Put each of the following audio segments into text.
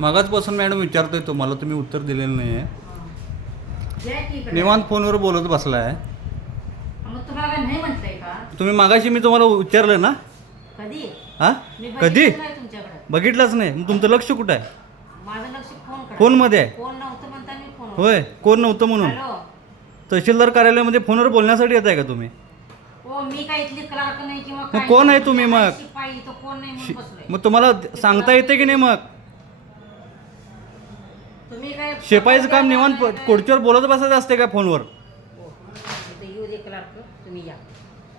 मगाचपासून madam विचारतोय तुम्हाला, तुम्ही उत्तर दिलेलं नाही आहे. या की इकडे. निवांत फोनवर बोलत बसलाय. मग तुम्हाला काय नाही म्हटलंय का? तुम्ही मागाशी मी तुम्हाला विचारलं ना. कधी? हां मी कधी बघितलं नाही तुमच्याकडे. बघितलंच नाही. मग तुमचं लक्ष कुठं आहे? माझं लक्ष फोनकडे. फोनमध्ये आहे. फोन नव्हतं म्हणता मी फोन. होय, कोण नव्हतं म्हणून. हॅलो. तहसीलदार कार्यालयामध्ये फोनवर बोलण्यासाठी येत आहे का तुम्ही? हो, मी काय इथली क्लार्क नाही किंवा मग काय कोण नाही. आहे तुम्ही मग? शिपाई तो कोण नाही म्हणून बसलोय. मग तुम्हाला सांगता येते की नाही मग? तुम्ही काय शिपाईचं काम निवांत खुर्चीवर बोलत बसायचं असते का फोनवर? हो. इथं येऊ दे क्लार्क, तुम्ही या.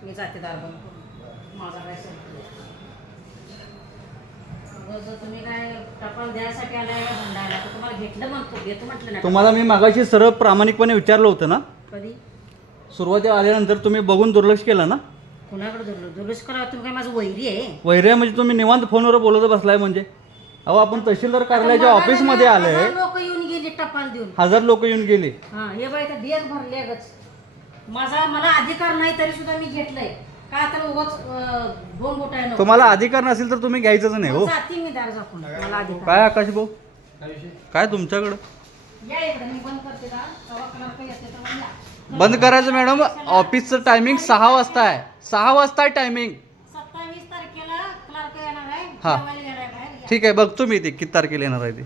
मी जाते दार बंद करून. माझा काय संपलं. जर तुम्ही काय टपाल द्यायसाठी आलाय का भंडायला, तर तुम्हाला घेतलं म्हणतो, घेतो म्हटलं ना. तुम्हाला मी मागाशी सरळ प्रामाणिकपणे विचारलं होतं ना. कधी? सुरुवातीला आल्यानंतर तुम्ही बघून दुर्लक्ष केलं ना. कुणाकडे दुर्लक्ष करा? तुम्ही काय माझं वैरी आहे? वैर्या म्हणजे तुम्ही निवांत फोनवर बोलत बसलाय म्हणजे. अहो आपण तहसीलदार कार्यालयाच्या ऑफिसमध्ये आले. लोक येऊन गेले टपाल देऊन. 1000 लोक येऊन गेले. हा, हे बाई तर डेग भरले गच. मला अधिकार नाही तरी सुद्धा मी घेतलंय. का तर उगाच बोंब उठाय नको. तुम्हाला अधिकार नसेल तर तुम्ही घ्यायचंच नाही हो. जाती मी दार झाकून. मला अधिकार. काय आकाश भाऊ, काय तुमच्याकडं? या इकडे, मी बंद करते दार. तेव्हा क्लार्क येते तेव्हा या. बंद करायचं मॅडम. ऑफिसचं टायमिंग 6 वाजता आहे. 6 वाजता आहे टायमिंग. 27 तारखेला क्लार्क येणार आहे. हा. जेवायला येणार आहे. ठीक आहे, बघतो मी ते किती तारखेला येणार आहे ते.